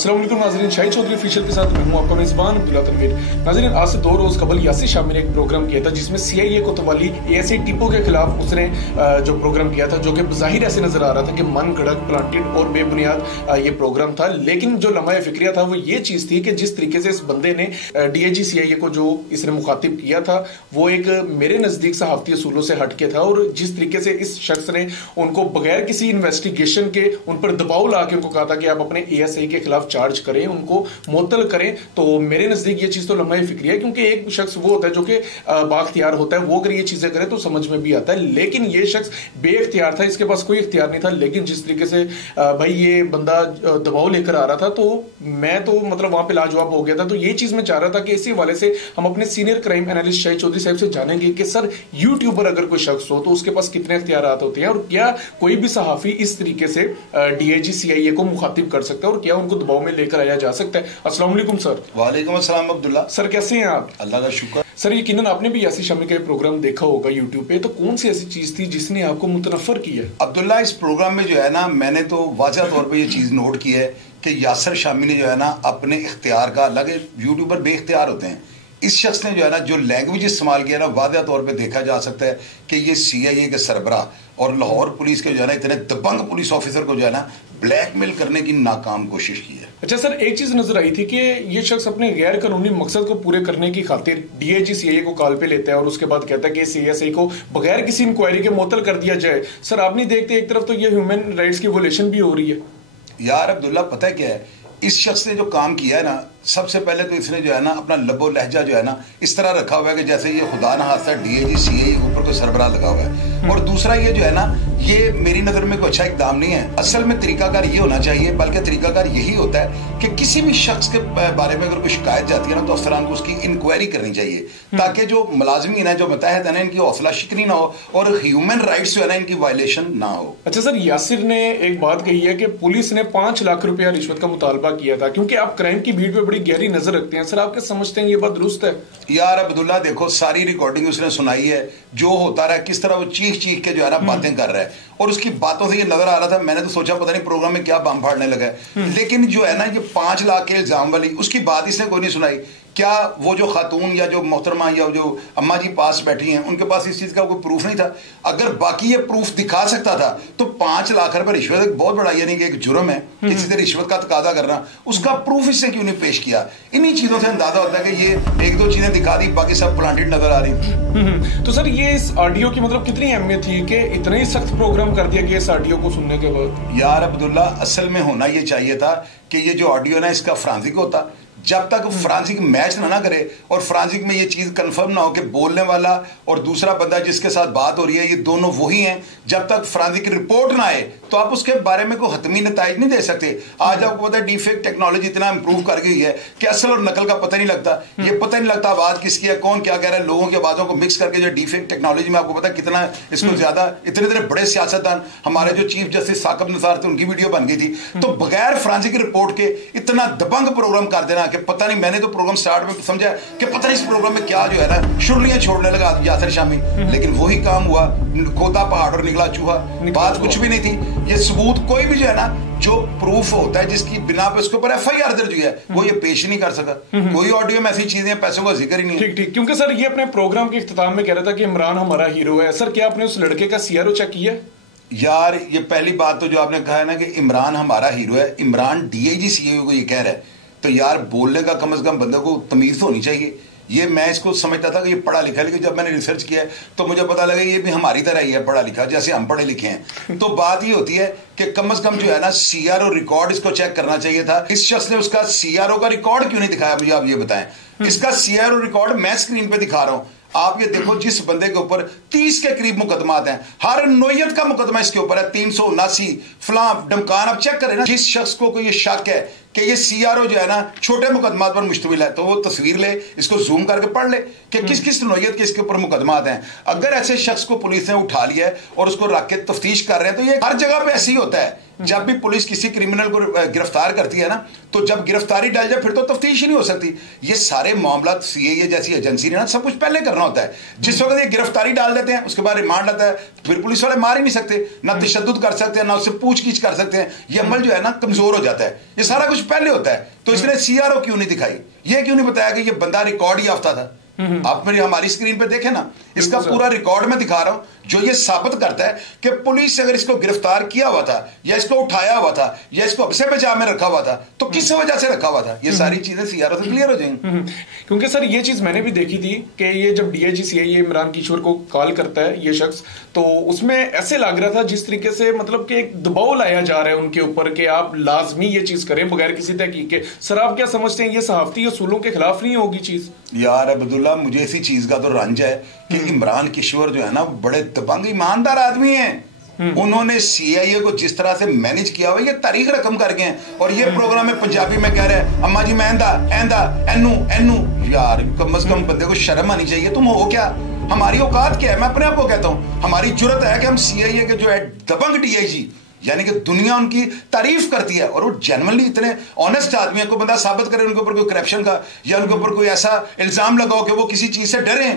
अस्सलामुअलैकुम नाज़रीन, शाहिद चौधरी ऑफिशियल के साथ मैं हूं आपका मेजबान अब्दुल्ला तनवीर। नाज़रीन, आज से 2 रोज कबल यासिर शामी ने एक प्रोग्राम किया था जिसमें सीआईए कोतवाली एएसआई टीपो के खिलाफ उसने जो प्रोग्राम किया था, जो कि ज़ाहिर ऐसे नजर आ रहा था कि मन गढ़ंत, प्लांटेड और बेबुनियाद ये प्रोग्राम था। लेकिन जो लम्हा फिक्रिया था वो ये चीज थी कि जिस तरीके से इस बंदे ने डीआईजी सीआईए को जो इसने मुखातिब किया था वो एक मेरे नजदीक सहाफती असूलों से हटके था, और जिस तरीके से इस शख्स ने उनको बगैर किसी इन्वेस्टिगेशन के उन पर दबाव ला के उनको कहा था कि आप अपने एएसआई के खिलाफ चार्ज करें, उनको मुअत्तल करें, तो मेरे नजदीक ये चीज तो लम्हा फिक्रिया है। क्योंकि एक शख्स वो होता है जो कि बाख्तियार होता है, वो अगर ये चीजें करे तो समझ में भी आता है, लेकिन ये शख्स बेइख्तियार था, इसके पास कोई इख्तियार नहीं था। लेकिन जिस तरीके से भाई ये बंदा दबाव लेकर आ रहा था, तो मैं तो मतलब वहां पे लाजवाब हो गया था। तो ये चीज मैं चाह रहा था कि इसी हवाले से हम अपने senior crime analyst Shahid Chaudhary साहब से जानेंगे कि सर, यूट्यूबर अगर कोई शख्स हो तो उसके पास कितने इख्तियारात होते हैं, और क्या कोई भी सहाफी इस तरीके से डीआईजी सीआईए को मुखातिब कर सकता है, और क्या उनको दबाव में लेकर आया जा सकता है। अस्सलाम वालेकुम सर। वालेकुम अस्सलाम अब्दुल्ला। सर कैसे हैं आप? अल्लाह का शुक्र। सर यकीनन आपने भी यासिर शामी का प्रोग्राम देखा होगा यूट्यूब पे, तो कौन सी ऐसी चीज थी जिसने आपको मुतनफर किया? अब्दुल्ला, इस प्रोग्राम में जो है ना, मैंने तो वाज़ह तौर पे ये चीज़ नोट की है कि यासिर शामी ने जो है ना अपने इख्तियार का, अलग यूट्यूबर बेइख्तियार होते हैं, इस शख्स ने जो है ना जो लैंग्वेज इस्तेमाल किया ना, वाज़ह तौर पे देखा जा सकता है कि ये सीआईए के सरबराह और लाहौर पुलिस के जो है ना इतने दबंग पुलिस ऑफिसर को जो है ना ब्लैकमेल करने की नाकाम कोशिश की है। अच्छा सर, एक चीज नजर आई थी कि ये शख्स अपने गैर कानूनी मकसद को पूरे करने की खातिर डीआईजी सीआईए को कॉल पे लेता है और उसके बाद कहता है कि सीएसआई को बगैर किसी इंक्वायरी के मुअत्तल कर दिया जाए। सर आप नहीं देखते, एक तरफ तो ये ह्यूमन राइट्स की वोलेशन भी हो रही है। यार अब्दुल्ला, पता है क्या है, इस शख्स ने जो काम किया है ना, सबसे पहले तो इसने जो है ना अपना लबो लहजा जो है ना इस तरह रखा हुआ है कि जैसे ये खुदा ना हादसा डीआईजी सीआईए के ऊपर कोई सरबराह लगा हुआ है। और दूसरा ये जो है ना, ये मेरी नज़र में कोई अच्छा इकदाम नहीं है। असल में तरीकाकार ये होना चाहिए, बल्कि तरीकाकार यही होता है कि किसी भी शख्स के बारे में अगर कोई शिकायत जाती है ना, तो अफसरान को उसकी इंक्वायरी करनी चाहिए, ताकि जो मुलाजमीन है, जो मुतहद है ना, इनकी हौसला शिकनी ना हो और ह्यूमन राइट्स जो है ना इनकी वायलेशन ना हो। अच्छा सर, यासिर ने एक बात कही है कि पुलिस ने 5 लाख रुपया रिश्वत का मुतालबा किया था, क्योंकि आप क्राइम की भीड़ पे बड़ी गहरी नजर रखते हैं। सर आप क्या समझते हैं, ये बात दुरुस्त है? यार अब्दुल्ला देखो, सारी रिकॉर्डिंग उसने सुनाई है, जो होता रहा, किस तरह वो चीख चीख के जो है ना बातें कर रहा है, और उसकी बातों से ये नजर आ रहा था। मैंने तो सोचा पता नहीं प्रोग्राम में क्या बम फाड़ने लगा है, लेकिन जो है ना ये 5 लाख के इल्जाम वाली उसकी बात इसने कोई नहीं सुनाई। क्या वो जो खातून या जो मोहतरमा या जो अम्मा जी पास बैठी हैं, उनके पास इस चीज का कोई प्रूफ नहीं था? अगर बाकी ये प्रूफ दिखा सकता था तो 5 लाख रुपए रिश्वत एक बहुत बड़ा, यानी कि एक जुर्म है किसी से रिश्वत का तकाजा करना, उसका प्रूफ इसने क्यों नहीं पेश किया? इन्हीं चीजों से अंदाजा होता है कि ये 1-2 चीजें दिखा दी, बाकी सब प्लांटेड नजर आ रही थी। तो सर ये इस ऑडियो की मतलब कितनी अहमियत थी कि इतना ही सख्त प्रोग्राम कर दिया गया इस ऑडियो को सुनने के बाद? यार अब्दुल्ला, असल में होना ये चाहिए था कि ये जो ऑडियो ना इसका फ्रांसिक होता। जब तक फ्रांसिक मैच ना करे और फ्रांसिक में ये चीज कंफर्म ना हो कि बोलने वाला और दूसरा बंदा जिसके साथ बात हो रही है ये दोनों वही हैं, जब तक फ्रांसिक रिपोर्ट ना आए तो आप उसके बारे में कोई हतमी नताइज नहीं दे सकते। आज आपको पता है डीफेक टेक्नोलॉजी इतना इंप्रूव कर गई है कि असल और नकल का पता नहीं लगता। ये पता नहीं लगता आवाज किसकी है, कौन क्या कह रहा है। लोगों की आवाजों को मिक्स करके जो डीफेक टेक्नोलॉजी में आपको पता है कितना इसको ज्यादा, इतने बड़े सियासतदान, हमारे जो चीफ जस्टिस साकिब निसार थे उनकी वीडियो बन गई थी। तो बगैर फ्रांसिक रिपोर्ट के इतना दबंग प्रोग्राम कर देना कि पता नहीं, मैंने तो प्रोग्राम स्टार्ट में समझा कि पता नहीं इस प्रोग्राम में क्या जो है ना शुरलियां छोड़ने लगा यासिर शामी, लेकिन वही काम हुआ, खोदा पहाड़ और निकला चूहा। बात कुछ भी नहीं थी। ये सबूत कोई भी जो है ना, जो प्रूफ होता है जिसकी बिना पे उसके ऊपर एफआईआर दर्ज हुई है, वो ये पेश नहीं कर सका। कोई ऑडियो में ऐसी चीजें, पैसों का जिक्र ही नहीं है। ठीक ठीक, क्योंकि सर ये अपने प्रोग्राम के इख्तिताम में कह रहा था कि इमरान हमारा हीरो है। सर क्या आपने उस लड़के का सीआरओ चेक किया? यार ये पहली बात तो जो आपने कहा है ना कि इमरान हमारा हीरो है, इमरान डीआईजी सीआईए को ये कह रहा है, तो यार बोलने का कम से कम बंदे को तमीज होनी चाहिए। ये मैं इसको समझता था कि ये पढ़ा लिखा, लेकिन जब मैंने रिसर्च किया तो मुझे पता लगा ये भी हमारी तरह ही है, पढ़ा लिखा, जैसे हम पढ़े लिखे हैं। तो बात ये होती है कि कम से कम जो है ना सीआरओ रिकॉर्ड इसको चेक करना चाहिए था। इस शख्स ने उसका सीआरओ का रिकॉर्ड क्यों नहीं दिखाया, मुझे आप ये बताएं। इसका सीआरओ रिकॉर्ड मैं स्क्रीन पे दिखा रहा हूं, आप ये देखो, जिस बंदे के ऊपर 30 के करीब मुकदमात हैं, हर नोयत का मुकदमा इसके ऊपर है, 379 फलां डमकान। आप चेक करें ना, जिस शख्स को कोई ये शक है कि ये सीआरओ जो है ना छोटे मुकदमात पर मुश्तमिल है, तो वो तस्वीर ले, इसको जूम करके पढ़ ले कि किस किस नोयत के इसके ऊपर मुकदमात हैं। अगर ऐसे शख्स को पुलिस ने उठा लिया है और उसको रख के तफ्तीश कर रहे हैं, तो ये हर जगह पे ऐसे ही होता है। जब भी पुलिस किसी क्रिमिनल को गिरफ्तार करती है ना, तो जब गिरफ्तारी डाल जाए फिर तो तफ्तीश ही नहीं हो सकती। ये सारे मामला सीआईए जैसी एजेंसी ने ना सब कुछ पहले करना होता है। जिस वक्त ये गिरफ्तारी डाल देते हैं उसके बाद रिमांड आता है, फिर पुलिस वाले मार ही नहीं सकते, ना तशद्दुद कर सकते हैं, ना उससे पूछगिछ कर सकते हैं। ये अमल जो है ना कमजोर हो जाता है। ये सारा कुछ पहले होता है। तो इसने सीआरओ क्यों नहीं दिखाई, ये क्यों नहीं बताया कि ये बंदा रिकॉर्ड याफ्ता था। आप मेरी हमारी स्क्रीन पे देखें ना, इसका पूरा रिकॉर्ड मैं दिखा रहा हूं जो ये साबित करता है कि पुलिस से अगर इसको गिरफ्तार किया हुआ था या इसको उठाया हुआ था या इसको अपसे बचाव में रखा हुआ था तो किस वजह से रखा हुआ था, ये सारी चीजें सीआरओ से क्लियर हो जाएंगी। क्योंकि सर ये चीज मैंने भी देखी थी कि ये जब डीआईजी सीआईए इमरान किशोर को कॉल करता है ये शख्स, तो उसमें ऐसे लग रहा था जिस तरीके से मतलब कि एक दबाव लाया जा रहा है उनके ऊपर कि आप लाजमी ये चीज करें बगैर किसी तहकीक के। सर आप क्या समझते हैं ये सहाफती असूलों के खिलाफ नहीं होगी चीज? यार अब्दुल्ला, मुझे इसी चीज का तो रंज है कि इमरान किशोर जो है ना बड़े दबंग ईमानदार आदमी हैं। उन्होंने सीआईए को जिस तरह से मैनेज किया हुआ, ये तारीख रकम कर गए हैं। और ये प्रोग्राम में पंजाबी में कह रहे हैं अम्मा जी मैं एंदा एनू एनू। यार कम से कम बंदे को शर्म आनी चाहिए। तुम हो क्या? हमारी औकात क्या है? मैं अपने आप को कहता हूं हमारी जुर्रत है कि हम सीआईए के जो है दबंग डीआईजी, यानी कि दुनिया उनकी तारीफ करती है और वो जेन्युइनली इतने ऑनेस्ट आदमी है। कोई बंदा साबित करे उनके ऊपर कोई करप्शन का या उनके ऊपर कोई ऐसा इल्जाम लगाओ कि वो किसी चीज से डरे,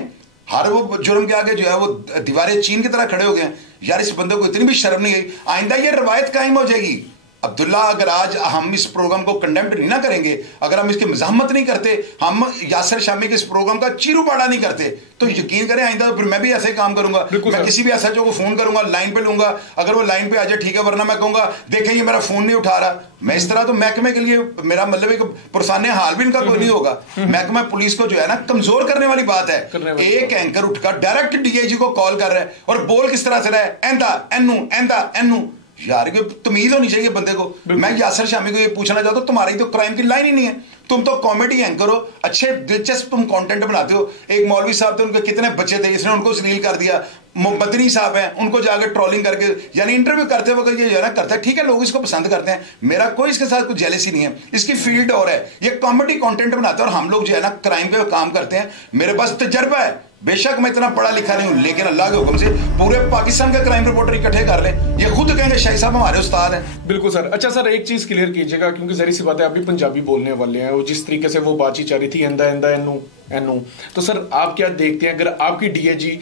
हर वो जुर्म के आगे जो है वो दीवारें चीन की तरह खड़े हो गए। यार इस बंदे को इतनी भी शर्म नहीं आई। आइंदा ये रवायत कायम हो जाएगी। अब्दुल्ला, अगर आज हम इस प्रोग्राम को कंडेम्ड नहीं ना करेंगे, अगर हम इसकी मज़ाहमत नहीं करते, हम यासिर शामी के इस प्रोग्राम का चीरू-पाड़ा नहीं करते, तो यकीन करें आइंदा तो फिर मैं भी ऐसे ही काम करूंगा। मैं किसी भी एसएचओ को फोन करूंगा, लाइन पे लूंगा, अगर वो लाइन पे आ जाए ठीक है, वरना मैं कहूंगा देखें ये मेरा फोन नहीं उठा रहा। मैं इस तरह तो महकमे के लिए मेरा मतलब एक पुरसाने हाल भी इनका कोई नहीं होगा। महकमा पुलिस को जो है ना कमजोर करने वाली बात है। एक एंकर उठकर डायरेक्ट डीआईजी को कॉल कर रहा है और बोल किस तरह से रहा है, एंदा एनू। यार को तमीज होनी चाहिए बंदे को। मैं यासिर शामी को ये पूछना चाहता हूं, तुम्हारी तो क्राइम की लाइन ही नहीं है। तुम तो कॉमेडी एंकर हो, अच्छे दिलचस्प तुम कंटेंट बनाते हो। एक मौलवी साहब थे, उनके कितने बच्चे थे, इसने उनको अश्लील कर दिया। मदनी साहब हैं, उनको जाकर ट्रोलिंग करके यानी इंटरव्यू करते वक्त ये जो है ना करता है। ठीक है, लोग इसको पसंद करते हैं, मेरा कोई इसके साथ कुछ जेलसी नहीं है। इसकी फील्ड और है, ये कॉमेडी कंटेंट बनाते हैं और हम लोग जो है ना क्राइम पे काम करते हैं। मेरे पास तजर्बा है, बेशक मैं इतना पढ़ा लिखा नहीं हूं, लेकिन अल्लाह के हुक्म से पूरे पाकिस्तान के क्राइम रिपोर्टर इकट्ठे कर लें, ये खुद कहेंगे शाही साहब हमारे उस्ताद हैं। बिल्कुल सर। अच्छा सर, एक चीज क्लियर कीजिएगा, क्योंकि जरी सी बात है आप भी पंजाबी बोलने वाले हैं, और जिस तरीके से वो बातचीत चल रही थी एंदा एनू, तो सर आप क्या देखते हैं, अगर आपकी डीआईजी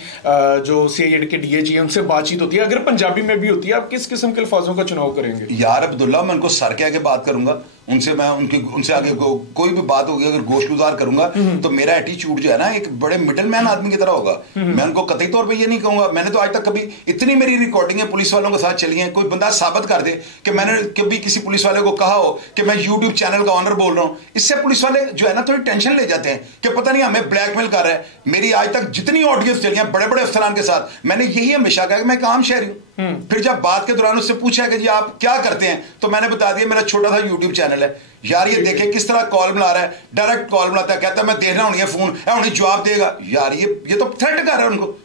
जो सीआईए के डीआईजी है उनसे बातचीत होती है, अगर पंजाबी में भी होती है, आप किस किस्म के अल्फाजों का चुनाव करेंगे? यार अब्दुल्ला, मैं उनको सर कह के बात करूंगा, मैं उनसे आगे कोई भी बात होगी अगर गोशगुजार करूंगा तो मेरा एटीट्यूड जो है ना एक बड़े मिडलमैन आदमी की तरह होगा। मैं उनको कतई तौर पे ये नहीं कहूंगा। मैंने तो आज तक कभी इतनी मेरी रिकॉर्डिंग पुलिस वालों के साथ चली है, कोई बंदा साबित कर दे कि मैंने कभी किसी पुलिस वाले को कहा हो कि मैं यूट्यूब चैनल का ऑनर बोल रहा हूं, इससे पुलिस वाले जो है ना थोड़ी टेंशन ले जाते हैं कि पता नहीं हमें ब्लैकमेल कर रहा है। मेरी आज तक जितनी ऑडियंस चली है बड़े बड़े अफसरान के साथ, मैंने यही हमेशा कहा कि मैं एक आम शहरी हूं। फिर जब बात के दौरान उससे पूछा कि जी आप क्या करते हैं, तो मैंने बता दिया मेरा छोटा सा यूट्यूब चैनल है। यार ये देखे किस तरह कॉल मिला रहा है, डायरेक्ट कॉल मिलाता है, कहता है मैं देख रहा हूं ये फोन है, उन्हें जवाब देगा। यार ये तो थ्रेट कर रहा है उनको।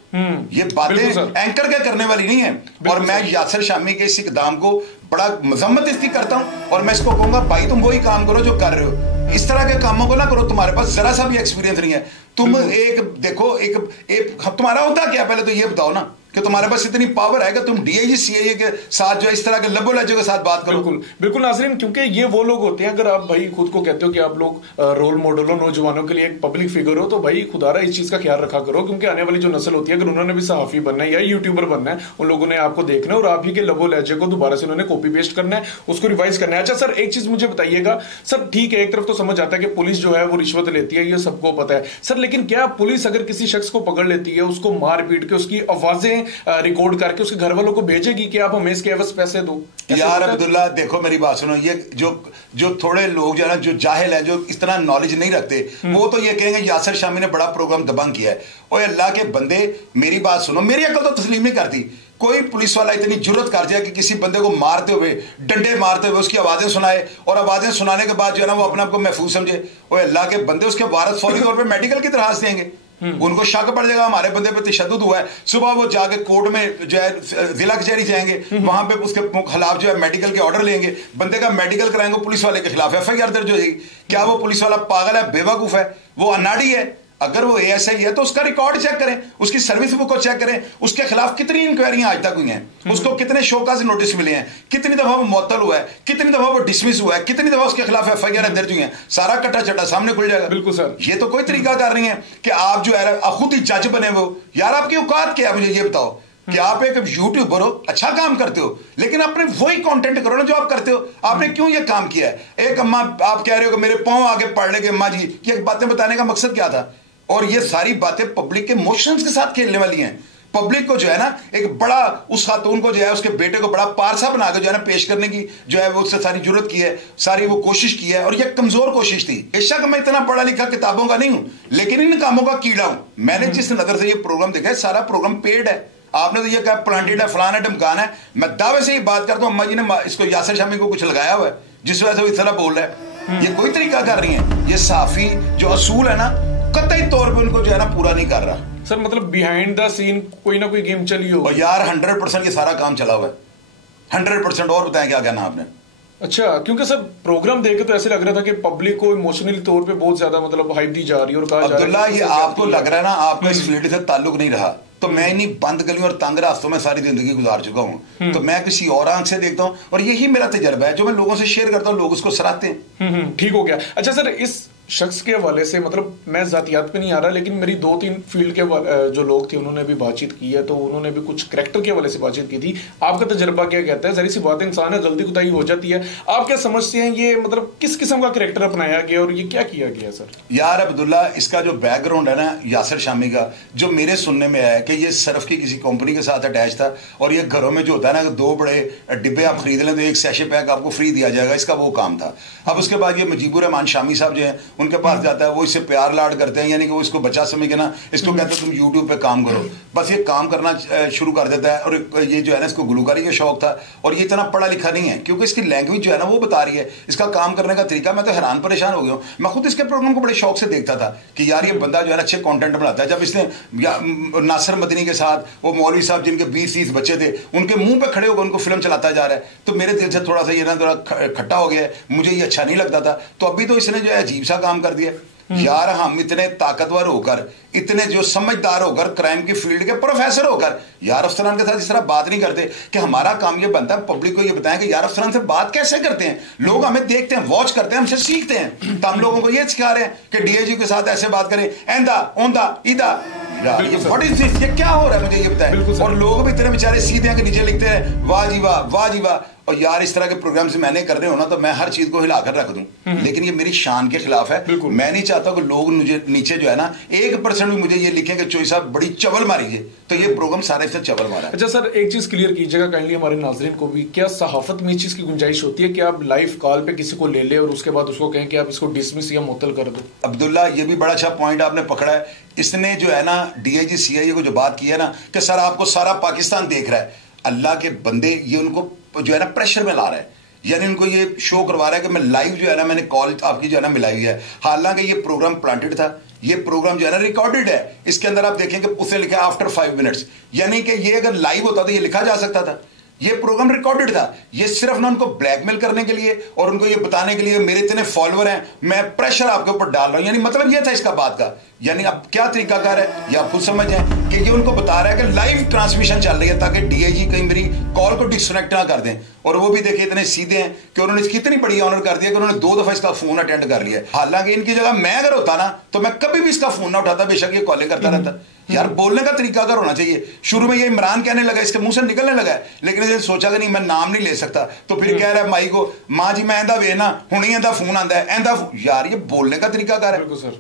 ये बातें एंकर के करने वाली नहीं है। और मैं यासिर शामी के इस इकदाम को बड़ा मजम्मत इसकी करता हूं और मैं इसको कहूंगा भाई तुम वही काम करो जो कर रहे हो, इस तरह के कामों को ना करो। तुम्हारे पास जरा सा भी एक्सपीरियंस नहीं है। तुम एक देखो एक तुम्हारा होता क्या, पहले तो ये बताओ ना कि तुम्हारे पास इतनी पावर है कि तुम डीआईजी सीआईए के साथ जो इस तरह के लबो लहजे के साथ बात करो। बिल्कुल नाज़रीन, क्योंकि ये वो लोग होते हैं, अगर आप भाई खुद को कहते हो कि आप लोग रोल मॉडल हो, नौजवानों के लिए एक पब्लिक फिगर हो, तो भाई खुदारा इस चीज का ख्याल रखा करो, क्योंकि आने वाली जो नस्ल होती है अगर उन्होंने भी सहाफी बनना है या यूट्यूबर बनना है, उन लोगों ने आपको देखना है और आप ही के लबो लहजे को दोबारा से उन्होंने कॉपी पेस्ट करना है, उसको रिवाइज करना है। अच्छा सर, एक चीज मुझे बताइएगा सर, ठीक है एक तरफ तो समझ आता है कि पुलिस जो है वो रिश्वत लेती है, ये सबको पता है सर, लेकिन क्या पुलिस अगर किसी शख्स को पकड़ लेती है, उसको मार पीट के उसकी आवाजें रिकॉर्ड करके उसके घर वालों को भेजेगी कि आप हमें इसके एवज पैसे दो? यार अब्दुल्ला देखो मेरी बात सुनो, ये जो थोड़े लोग जो है ना जो जाहिल है, जो इस तरह नॉलेज नहीं रखते, वो तो ये कहेंगे यासिर शामी ने बड़ा प्रोग्राम दबंग किया है। और अल्लाह के बंदे मेरी बात सुनो, मेरी अकल तो तस्लीम नहीं करती कोई पुलिस वाला इतनी जुर्रत कर जाए कि किसी बंदे को मारते हुए, डंडे मारते हुए उसकी आवाजें सुनाए और आवाजें सुनाने के बाद जो है ना वो अपने आप को महफूज समझे। और अल्लाह के बंदे उसके वारस फौरी तौर पे मेडिकल की तरह देंगे। उनको शक पड़ जाएगा हमारे बंदे पे तशद्दुद हुआ है, सुबह वो जाके कोर्ट में जो है जिला कचहरी जाएंगे, वहां पे उसके खिलाफ जो है मेडिकल के ऑर्डर लेंगे, बंदे का मेडिकल कराएंगे, पुलिस वाले के खिलाफ एफआईआर दर्ज हो जाएगी। क्या वो पुलिस वाला पागल है, बेवकूफ है, वो अनाड़ी है? अगर वो एएसआई है तो उसका रिकॉर्ड चेक करें, उसकी सर्विस बुक को चेक करें, उसके खिलाफ कितनी इंक्वायरियां आज तक हुई हैं, उसको कितने शोकाज नोटिस मिले हैं, कितनी दफा वो मुअत्तल हुआ है, कितनी दफा वो डिसमिस हुआ है, कितनी दफा उसके खिलाफ एफआईआर दर्ज हुई है, सारा कट्टा चट्टा सामने खुल जाएगा। बिल्कुल सर, ये तो कोई तरीका कर रही है कि आप जो है खुद ही जज बने हो। यार आपकी औकात क्या है, मुझे ये बताओ कि आप एक यूट्यूबर हो, अच्छा काम करते हो, लेकिन आपने वही कंटेंट करो ना जो आप करते हो। आपने क्यों ये काम किया है? एक अम्मा आप कह रहे हो कि मेरे पांव आगे पड़ लेंगे, अम्मा जी ये बातें बताने का मकसद क्या था? और ये सारी बातें पब्लिक के इमोशंस के साथ खेलने वाली हैं। पब्लिक को जो है ना एक बड़ा, उस खातून को जो है उसके बेटे को बड़ा पारसा बना के जो है ना पेश करने की जो है वो उससे सारी जरूरत की है, सारी वो कोशिश की है, और ये कमजोर कोशिश थी। बेशक मैं इतना पढ़ा लिखा किताबों का नहीं हूं, लेकिन इन कामों का कीड़ा हूं। मैंने जिस नजर से ये प्रोग्राम देखा है, सारा प्रोग्राम पेड है। आपने तो ये कहा प्लांटेड है, फलाना ढमकाना है। मैं दावे से ये बात करता हूं, अम्मा जी ने इसको यासिर शामी को कुछ लगाया हुआ है जिस वजह से वो इस तरह बोल रहा है। ये कोई तरीका कर रही है। ये साफी जो असूल है ना, कतई तौर पर उनको जो है ना पूरा नहीं कर रहा। सर मतलब बिहाइंड द सीन कोई ना कोई गेम चली हो। और यार 100% ये सारा काम चला हुआ है, 100%। और बताएं क्या कहना आपने? अच्छा, क्योंकि सर प्रोग्राम देखे तो ऐसे लग रहा था कि पब्लिक को इमोशनली तौर पे बहुत ज्यादा मतलब हाइप दी जा रही है और कहा जा रहा है। अब्दुल्ला ये आपको लग रहा है ना आपका इस फील्ड से ताल्लुक नहीं रहा, तो मैं इन्हीं बंद गलियों और तंग रास्तों में सारी जिंदगी गुजार चुका हूं, तो मैं किसी और आंख से देखता हूं, और यही मेरा तजर्बा है जो मैं लोगों से शेयर करता हूं, लोग उसको सराहते हैं। ठीक हो गया। अच्छा सर, इस शख्स के हवाले से मतलब मैं जातियात पे नहीं आ रहा, लेकिन मेरी 2-3 फील्ड के जो लोग थे उन्होंने भी बातचीत की है, तो उन्होंने भी कुछ करैक्टर के हवाले से बातचीत की थी। आपका तजर्बा क्या कहता है? जरी सी बात, इंसान है, गलती कुताही हो जाती है। आप क्या समझते हैं ये मतलब किस किस्म का करैक्टर अपनाया गया और ये क्या किया गया सर? यार अब्दुल्ला, इसका जो बैकग्राउंड है ना यासिर शामी का, जो मेरे सुनने में आया है कि ये सरफ की किसी कंपनी के साथ अटैच था, और ये घरों में जो होता है ना 2 बड़े डिब्बे आप खरीद लें तो एक सैशे पैक आपको फ्री दिया जाएगा, इसका वो काम था। अब उसके बाद ये मुजीबुर रहमान शामी साहब जो है उनके पास जाता है, वो इससे प्यार लाड करते हैं, यानी कि वो इसको बच्चा समझ के ना इसको कहते हैं तुम यूट्यूब पे काम करो, बस ये काम करना शुरू कर देता है। और ये जो है ना इसको गुलकारी का शौक था, और ये इतना पढ़ा लिखा नहीं है, क्योंकि इसकी लैंग्वेज जो है ना वो बता रही है, इसका काम करने का तरीका। मैं तो हैरान परेशान हो गया हूँ। मैं खुद इसके प्रोग्राम को बड़े शौक से देखता था कि यार ये बंदा जो है ना अच्छे कंटेंट बनाता है। जब इसने नासिर मदनी के साथ वो मौलवी साहब जिनके 20-30 बच्चे थे, उनके मुंह पे खड़े होकर उनको फिल्म चलाता जा रहा है, तो मेरे दिल से थोड़ा सा ये ना थोड़ा खट्टा हो गया, मुझे ये अच्छा नहीं लगता था। तो अभी तो इसने जो है अजीब सा काम कर दिया। यार हम इतने ताकतवर होकर, इतने जो समझदार होकर, क्राइम की फील्ड के प्रोफेसर होकर यार अफसरान के साथ इस तरह बात नहीं करते कि हमारा काम ये बनता है पब्लिक को ये बताएं कि यार अफसरान से बात कैसे करते हैं। लोग हमें देखते हैं, वॉच करते हैं, हमसे सीखते हैं, तो हम लोगों को ये सिखा रहे हैं कि डीआईजी के साथ ऐसे बात करें, एंदा ओंदा इदा। What is this? ये क्या हो रहा है मुझे ये बताएं। और लोग भी इतने बेचारे सीधे हैं कि नीचे लिखते हैं वाह जी वाह, वाह जी वाह। और यार इस तरह के प्रोग्राम से मैंने कर रहे हो ना, तो मैं हर चीज को हिलाकर रख दूं, लेकिन ये मेरी शान के खिलाफ है। मैं नहीं चाहता कि लोग मुझे नीचे जो है ना 1% भी मुझे ये लिखें कि चोई साहब बड़ी चवल मारी है, तो ये प्रोग्राम सारे से चवल मारा है। अच्छा सर, एक चीज क्लियर कीजिएगा काइंडली हमारे नाज़रीन को भी, क्या सहाफत में इस चीज की गुंजाइश होती है कि आप लाइव कॉल पे किसी को ले ले और उसके बाद उसको कहें कि आप इसको डिसमिस या मुअत्तल कर दो? अब्दुल्ला, ये भी बड़ा अच्छा पॉइंट आपने पकड़ा है। इसने जो है ना डीआईजी सीआईए को जो बात की है ना कि सर आपको सारा पाकिस्तान देख रहा है, अल्लाह के बंदे ये उनको जो है ना प्रेशर में ला रहा है, यानी उनको ये शो करवा रहा है कि मैं लाइव जो है ना मैंने कॉल आपकी जो है ना मिलाई है। हालांकि ये प्रोग्राम प्लांटेड था, ये प्रोग्राम जो है ना रिकॉर्डेड है। इसके अंदर आप देखें कि उसे लिखा है आफ्टर 5 मिनट्स, यानी कि ये अगर लाइव होता तो ये लिखा जा सकता था। ये प्रोग्राम रिकॉर्डेड था। ये सिर्फ ना उनको ब्लैकमेल करने के लिए और उनको ये बताने के लिए मेरे इतने फॉलोअर हैं, मैं प्रेशर आपके ऊपर डाल रहा हूं, यानी मतलब ये था इसका बात का। यानी अब क्या तरीकाकार है ये आप खुद समझ जाएं कि ये उनको बता रहा है कि लाइव ट्रांसमिशन चल रही है ताकि डीआईजी कहीं मेरी कॉल को डिस्कनेक्ट ना कर दें। और वो भी देखिए इतने सीधे हैं कि उन्होंने इसकी इतनी बड़ी ऑनर कर दिया कि उन्होंने 2 दफा इसका फोन अटेंड कर लिया। हालांकि इनकी जगह मैं अगर होता ना तो मैं कभी भी इसका फोन ना उठाता, बेशक ये कॉलिंग करता रहता। यार बोलने का तरीका अगर होना चाहिए। शुरू में ये इमरान कहने लगा, इसके मुंह से निकलने लगा है, लेकिन इसने सोचा कि नहीं मैं नाम नहीं ले सकता, तो फिर कह रहा है माई को, मां जी मैं एंदा वे ना हुणी एंदा फोन आंदा है एंदा। यार ये बोलने का तरीका कर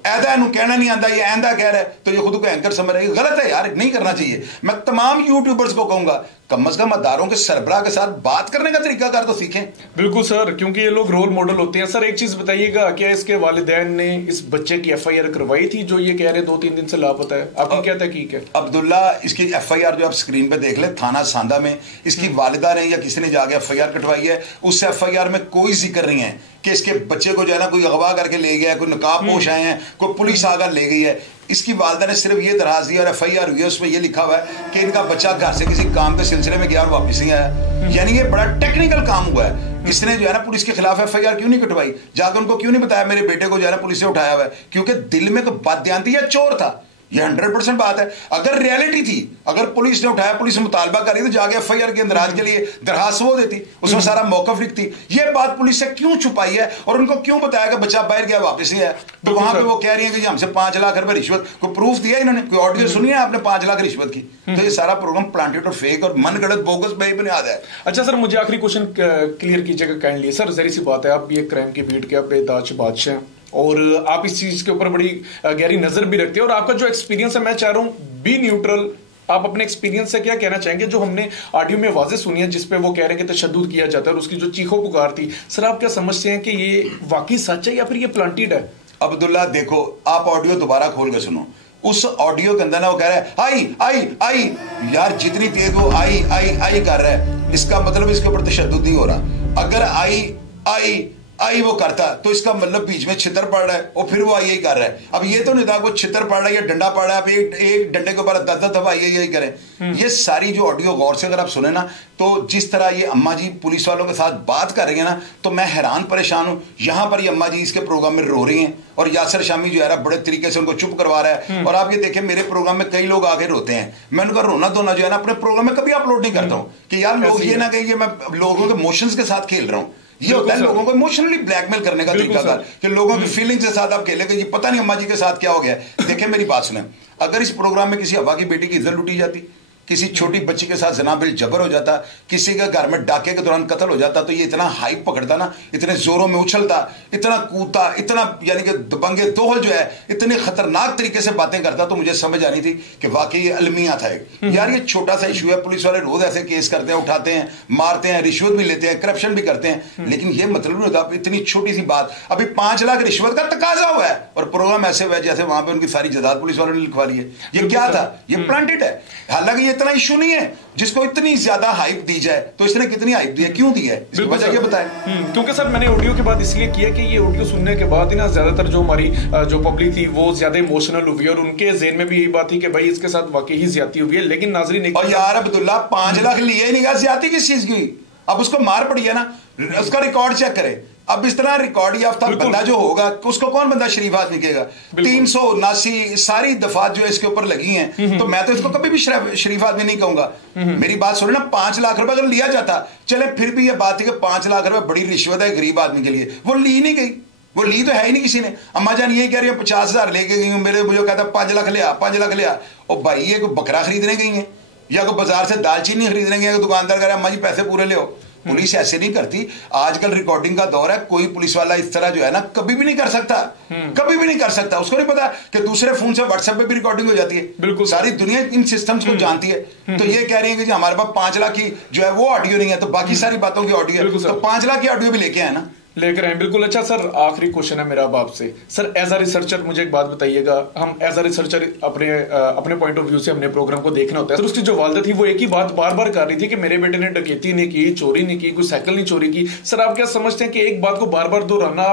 ऐदा इन्हू कहना नहीं आंदा, ये एंदा कह रहा है, तो ये खुद को एंकर समझ रहा है। गलत है यार, नहीं करना चाहिए। मैं तमाम यूट्यूबर्स को कहूंगा कम अज कम अदारों के सरबराह के साथ बात करने का तरीका कर तो सीखें। बिल्कुल सर, क्योंकि ये लोग रोल मॉडल होते हैं। सर एक चीज बताइएगा, क्या इसके वालिदैन ने इस बच्चे की एफआईआर करवाई थी जो ये कह रहे 2-3 दिन से लापता है? आपकी क्या तहकीक है? अब्दुल्ला, इसकी एफआईआर जो आप स्क्रीन पे देख ले, थाना सांदा में इसकी वालिदा ने या किसी ने जाके एफआईआर कटवाई है। उस एफआईआर में कोई जिक्र नहीं है कि इसके बच्चे को जो है ना कोई अगवा करके ले गया, कोई नकाब पोश आए हैं, कोई पुलिस आकर ले गई है। इसकी वालिदा ने सिर्फ ये दरखास्त दी और एफआईआर हुई है, उसमें ये लिखा हुआ है कि इनका बच्चा घर से किसी काम के सिलसिले में गया और वापस नहीं आया। यानी ये बड़ा टेक्निकल काम हुआ है। इसने जो है ना पुलिस के खिलाफ एफआईआर क्यों नहीं कटवाई, जाकर उनको क्यों नहीं बताया मेरे बेटे को जो है ना पुलिस से उठाया हुआ है, क्योंकि दिल में कोई बदयांती या चोर था। ये 100% बात है। अगर रियलिटी थी, अगर पुलिस ने उठाया, पुलिस मुतालबा कर रही तो जाके एफआईआर के इंदराज के लिए दरखास्त वो देती, उसमें सारा मौकफ लिखती। ये बात पुलिस से क्यों छुपाई है और उनको क्यों बताया कि बच्चा बाहर गया वापस ही है? तो वहां पे वो कह रही है कि हमसे 5 लाख रुपए रिश्वत, कोई प्रूफ दिया इन्होंने? कोई ऑडियो सुनी है आपने 5 लाख रिश्वत की? तो ये सारा प्रोग्राम प्लांटेड और फेक और मनगढ़ंत बोगस बेबुनियाद है। अच्छा सर, मुझे आखिरी क्वेश्चन क्लियर कीजिएगा काइंडली। सर जहरी सी बात है, आप ये क्राइम की बीट के आप बेदाज बादशाह और आप इस चीज के ऊपर बड़ी गहरी नजर भी रखते हैं और आपका जो एक्सपीरियंस है, मैं चाह रहा हूं बी न्यूट्रल। आप अपने एक्सपीरियंस से क्या कहना चाहेंगे जो हमने ऑडियो में वाज़ेह सुनी है जिसपे वो कह रहे हैं कि तशद्दुद किया जाता है और उसकी जो चीखों पुकार थी, सर आप क्या समझते हैं कि ये वाकई सच है या फिर ये प्लांटेड है? अब्दुल्ला देखो, आप ऑडियो दोबारा खोल के सुनो। उस ऑडियो के अंदर ना वो कह रहा है आई आई आई, यार जितनी तेज वो आई आई आई कर रहा है, इसका मतलब इसके ऊपर तशद्दुद नहीं हो रहा। अगर आई आई आई वो करता तो इसका मतलब बीच में छितर पड़ रहा है और फिर वो आई कर रहा है। अब ये तो नहीं था वो छितर पड़ रहा है या डंडा पड़ रहा है, आप एक डंडे के ऊपर 10 दफा आई करें। ये सारी जो ऑडियो गौर से अगर आप सुने ना, तो जिस तरह ये अम्मा जी पुलिस वालों के साथ बात कर रही है ना, तो मैं हैरान परेशान हूं। यहां पर ये अम्मा जी इसके प्रोग्राम में रो रही हैं और यासर शामी जो है ना बड़े तरीके से उनको चुप करवा रहा है। और आप ये देखें, मेरे प्रोग्राम में कई लोग आके रोते हैं, मैं उनका रोना धोना जो है ना अपने प्रोग्राम में कभी अपलोड नहीं करता हूं कि यार लोग ये ना कहिए मैं लोगों के इमोशंस के साथ खेल रहा हूं। ये होता है लोगों को इमोशनली ब्लैकमेल करने का तरीका कि लोगों की फीलिंग्स के साथ आप खेले कि ये पता नहीं अम्मा जी के साथ क्या हो गया। देखिए मेरी बात सुने, अगर इस प्रोग्राम में किसी हवा की बेटी की इज्जत लूटी जाती, किसी छोटी बच्ची के साथ जनाबिल जबर हो जाता, किसी के घर में डाके के दौरान कत्ल हो जाता, तो ये इतना हाइप पकड़ता ना, इतने जोरों में उछलता, इतना कूदता, इतना यानी कि दबंगे दोहल जो है इतने खतरनाक तरीके से बातें करता, तो मुझे समझ आनी थी कि वाकई ये अलमिया था एक। यार ये छोटा सा इशू है, पुलिस वाले रोज ऐसे केस करते हैं, उठाते हैं, मारते हैं, रिश्वत भी लेते हैं, करप्शन भी करते हैं, लेकिन ये मतलब नहीं होता इतनी छोटी सी बात। अभी 5 लाख रिश्वत का तकाजा हुआ है और प्रोग्राम ऐसे हुआ जैसे वहां पर उनकी सारी जायदाद पुलिस वालों ने लिखवा ली है। ये क्या था? ये प्लांटेड है। हालांकि इतना इशू नहीं है जिसको इतनी ज्यादा हाइप दी जाए, तो इसने कितनी हाइप दी है, क्यों दी है, इसकी वजह ये बताएं। क्योंकि सर मैंने ऑडियो के बाद इसलिए किया कि ये ऑडियो सुनने के बाद ही ना ज्यादातर जो हमारी जो पब्लिक थी वो ज्यादा इमोशनल हुई और उनके ज़हन में भी यही बात थी कि भाई इसके साथ वाकई ही ज्यादती हुई है। लेकिन नाज़रीन, और यार अब्दुल्ला 5 लाख लिए ही नहीं गया, ज्यादती किस चीज की? अब उसको मार पड़ी है ना, उसका रिकॉर्ड चेक करे। अब इस तरह रिकॉर्ड याफ्ता बंदा जो होगा उसको कौन बंदा शरीफ आदमी कहेगा? 379 सारी दफात जो इसके ऊपर लगी हैं, तो मैं तो इसको कभी भी शरीफ आदमी नहीं कहूंगा। मेरी बात सुनो ना, 5 लाख रुपए अगर लिया जाता, चले फिर भी ये बात है कि 5 लाख रुपए बड़ी रिश्वत है गरीब आदमी के लिए, वो ली नहीं गई, वो ली तो है ही नहीं किसी ने। अम्मा जान यही कह रही है 50,000 लेके गई हूं, मेरे मुझे कहता 5 लाख लिया, 5 लाख लिया। और भाई ये कोई बकरा खरीदने गई है या कोई बाजार से दालचीनी खरीदने गई, दुकानदार कह रहा है अम्मा जी पैसे पूरे ले आओ। पुलिस ऐसे नहीं करती। आजकल रिकॉर्डिंग का दौर है, कोई पुलिस वाला इस तरह जो है ना कभी भी नहीं कर सकता, कभी भी नहीं कर सकता। उसको नहीं पता कि दूसरे फोन से व्हाट्सएप पे भी रिकॉर्डिंग हो जाती है। बिल्कुल, सारी दुनिया इन सिस्टम्स को जानती है। तो ये कह रही है कि हमारे पास 5 लाख की जो है वो ऑडियो नहीं है, तो बाकी सारी बातों की ऑडियो है, तो 5 लाख की ऑडियो भी लेके आए ना, लेकर आए। बिल्कुल। अच्छा सर, आखिरी क्वेश्चन है मेरा अब आपसे। सर एज अ रिसर्चर मुझे एक बात बताइएगा, हम एज अ रिसर्चर अपने पॉइंट ऑफ व्यू से हमने प्रोग्राम को देखना होता है। तो उसकी जो वालदा थी वो एक ही बात बार बार कर रही थी कि मेरे बेटे ने डकैती नहीं की, चोरी नहीं की, कोई साइकिल नहीं चोरी की। सर आप क्या समझते हैं कि एक बात को बार बार दोहराना,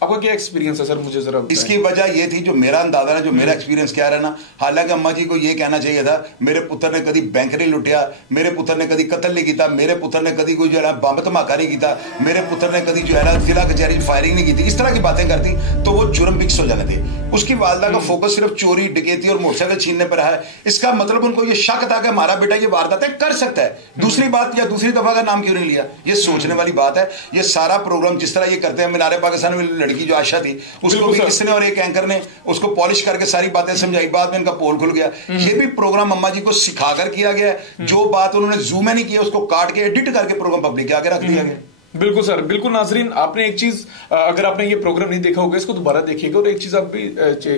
आपका क्या एक्सपीरियंस है सर? मुझे जरा इसकी वजह ये थी, जो मेरा अंदाजा है, जो मेरा एक्सपीरियंस क्या रहा ना, हालांकि अम्मा जी को ये कहना चाहिए था मेरे पुत्र ने कभी बैंक नहीं लुटिया, मेरे पुत्र ने कभी कत्ल नहीं किया, मेरे पुत्र ने कभी कोई जो है बम धमाका नहीं किया, मेरे पुत्र ने कभी जो है ना जिला कचहरी फायरिंग नहीं की थी। इस तरह की बातें करती तो वो जुर्म फिक्स हो जाने थे। उसकी वालदा का फोकस सिर्फ चोरी, डकैती और मोटरसाइकिल छीनने पर है। इसका मतलब उनको ये शक था कि हमारा बेटा ये वारदातें कर सकता है, दूसरी बात या दूसरी दफा का नाम क्यों नहीं लिया? ये सोचने वाली बात है। ये सारा प्रोग्राम जिस तरह ये करते हैं, मीनारे पाकिस्तान में लड़की जो आशा थी उसको भी किसने और एक एंकर ने उसको पॉलिश करके सारी बातें समझाई, बाद में इनका पोल खुल गया। ये भी प्रोग्राम अम्मा जी को सिखाकर किया गया। जो बात उन्होंने जूम में नहीं किया उसको काट के एडिट करके प्रोग्राम पब्लिक के आगे रख दिया गया। बिल्कुल सर, बिल्कुल। नाजरीन, आपने एक चीज, अगर आपने ये प्रोग्राम नहीं देखा होगा इसको दोबारा देखिएगा और एक चीज आप भी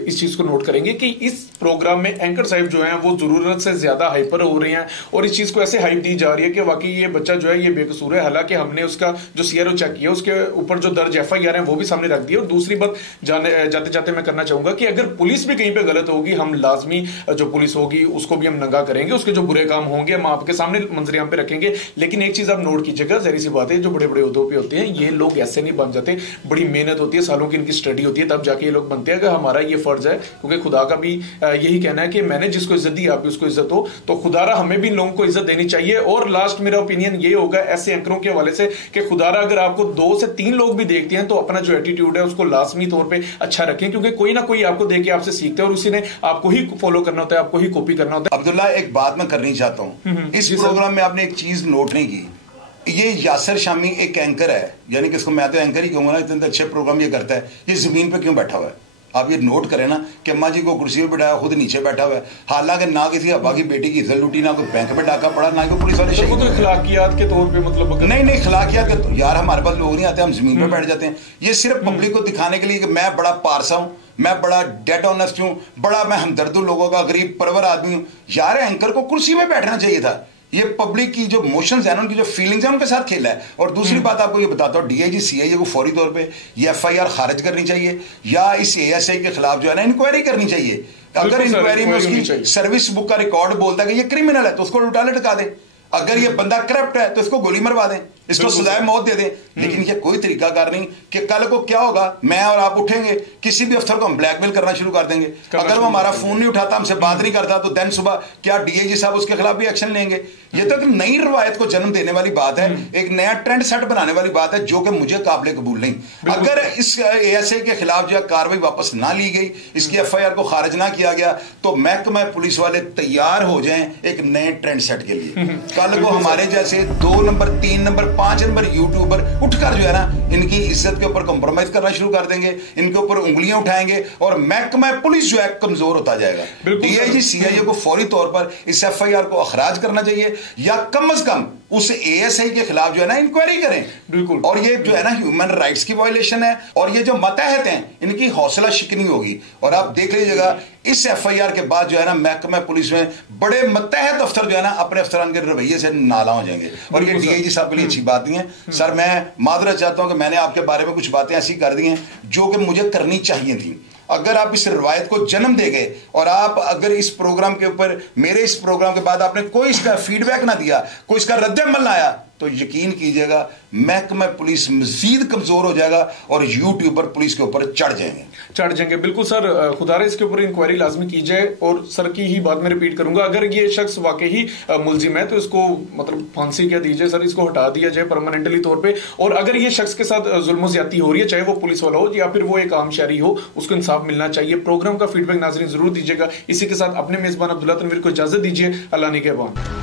इस चीज को नोट करेंगे कि इस प्रोग्राम में एंकर साहब जो हैं वो जरूरत से ज्यादा हाइपर हो रहे हैं और इस चीज को ऐसे हाइप दी जा रही है कि वाकई ये बच्चा जो है ये बेकसूर है। हालांकि हमने उसका जो सीआरओ चेक किया उसके ऊपर जो दर्ज एफआईआर है वो भी सामने रख दिया। और दूसरी बात जाते जाते मैं करना चाहूंगा कि अगर पुलिस भी कहीं पे गलत होगी, हम लाजमी जो पुलिस होगी उसको भी हम नंगा करेंगे, उसके जो बुरे काम होंगे हम आपके सामने मंजरेआम पे रखेंगे। लेकिन एक चीज आप नोट कीजिएगा, जहरी सी बात है, जो बड़े बड़े बड़े उहदों पे होते हैं, ये लोग ऐसे नहीं बन जाते, बड़ी मेहनत होती है, सालों की इनकी स्टडी होती है, तब जाके ये लोग बनते हैं। अगर हमारा ये फर्ज है, क्योंकि खुदा का भी यही कहना है कि मैंने जिसको इज्जत दी आप भी उसको इज्जत हो, तो खुदारा हमें भी लोगों को इज्जत देनी चाहिए। और लास्ट मेरा ओपिनियन ये होगा ऐसे एंकरों के हवाले से कि खुदारा अगर आपको 2 से 3 लोग भी देखते हैं तो अपना जो एटीट्यूड है उसको लाजमी तौर पे अच्छा रखें, क्योंकि कोई ना कोई आपको देख के आपसे सीखते हैं और उसी ने आपको ही फॉलो करना होता है, आपको ही कॉपी करना होता है। अब्दुल्ला, एक बात मैं करनी चाहता हूं, इस प्रोग्राम में आपने एक चीज नोट नहीं की, ये यासिर शामी एक एंकर है, यानी कि इसको मैं तो एंकर ही कहूंगा ना, इतने अच्छे प्रोग्राम ये करता है, ये जमीन पे क्यों बैठा हुआ है? आप ये नोट करें ना कि अम्मा जी को कुर्सी पे बैठाया, खुद नीचे बैठा हुआ है, हालांकि ना किसी अब्बा की बेटी की इज्जत लूटी, ना कोई बैंक पे डाका पड़ा, ना कोई पुलिस वाले तो वो तो खिलाकियात के तौर पे मतलब नहीं खिलाकियात के यार हमारे पास लोग नहीं आते, हम जमीन पे बैठ जाते हैं। ये सिर्फ पब्लिक को दिखाने के लिए कि मैं बड़ा पारसा हूं, मैं बड़ा डेड ऑनेस्ट हूं, बड़ा मैं हमदर्द लोगों का गरीब परवर आदमी हूं। यार एंकर को कुर्सी में बैठना चाहिए था, ये पब्लिक की जो मोशंस हैं, उनकी जो फीलिंग्स हैं, उनके साथ खेला है। और दूसरी बात आपको ये बताता हूँ, डीआईजी सीआईए को फौरी तौर पे ये एफआईआर खारिज करनी चाहिए या इस एएसआई के खिलाफ जो है ना इंक्वायरी करनी चाहिए। अगर इंक्वायरी में उसकी सर्विस बुक का रिकॉर्ड बोलता है कि ये क्रिमिनल है तो उसको उल्टा लटका दे, अगर ये बंदा करप्ट है तो इसको गोली मरवा दें, इसको सजाए मौत दे दें। लेकिन ये कोई तरीकाकार नहीं कि कल को क्या होगा, मैं और आप उठेंगे, किसी भी अफसर को हम ब्लैकमेल करना शुरू कर देंगे। अगर वो हमारा फोन नहीं उठाता, हमसे बात नहीं करता, तो दिन सुबह क्या डीआईजी साहब उसके खिलाफ भी एक्शन लेंगे? ये तो एक नई रवायत को जन्म देने वाली बात है, एक नया ट्रेंड सेट बनाने वाली बात है, जो कि मुझे काबिल कबूल नहीं। अगर इस एएसआई के खिलाफ जो कार्रवाई वापस ना ली गई, इसकी एफआईआर को खारिज ना किया गया, तो महकमा पुलिस वाले तैयार हो जाएं एक नए ट्रेंड सेट के लिए। कल को हमारे जैसे 2 नंबर 3 नंबर 5 नंबर यूट्यूबर उठकर जो है ना इनकी इज्जत के ऊपर कॉम्प्रोमाइज करना शुरू कर देंगे, इनके ऊपर उंगलियां उठाएंगे और महकमा पुलिस जो है कमजोर होता जाएगा। डीआईजी सीआईए को फौरी तौर पर इस एफआईआर को अखराज करना चाहिए या कम से कम उस एएसआई के खिलाफ जो है ना इंक्वायरी करें। बिल्कुल। और ये जो है ना ह्यूमन राइट्स की वायलेशन है, और ये जो मातहत हैं इनकी हौसला शिकनी होगी। और आप देख लीजिएगा इस एफआईआर के बाद जो है ना महकमा पुलिस में बड़े मतहत अफसर जो है ना अपने अफसरान के रवैये से नाला हो जाएंगे। और ये डीआईजी साहब के लिए अच्छी बात नहीं है। सर, मैं माजरत चाहता हूं कि मैंने आपके बारे में कुछ बातें ऐसी कर दी हैं जो कि मुझे करनी चाहिए थी। अगर आप इस रवायत को जन्म दे गए और आप अगर इस प्रोग्राम के ऊपर, मेरे इस प्रोग्राम के बाद आपने कोई इसका फीडबैक ना दिया, कोई इसका रद्द-ए-अमल ना आया, तो यकीन कीजिएगा महकमा पुलिस मजीद कमजोर हो जाएगा और यूट्यूबर पुलिस के ऊपर चढ़ जाएंगे। बिल्कुल सर, खुदारे इसके ऊपर इंक्वायरी लाजमी की जाए। और सर की ही बात मैं रिपीट करूंगा, अगर ये शख्स वाकई ही मुलजिम है तो इसको मतलब फांसी क्या दीजिए सर, इसको हटा दिया जाए परमानेंटली तौर पे। और अगर ये शख्स के साथ जुल्म ज्यादती हो रही है, चाहे वो पुलिस वाला हो या फिर वो एक आम शहरी हो, उसको इंसाफ मिलना चाहिए। प्रोग्राम का फीडबैक नाज़रीन जरूर दीजिएगा। इसी के साथ अपने मेजबान अब्दुल्ला तनवीर को इजाजत दीजिए। अल्लाह निगहबान।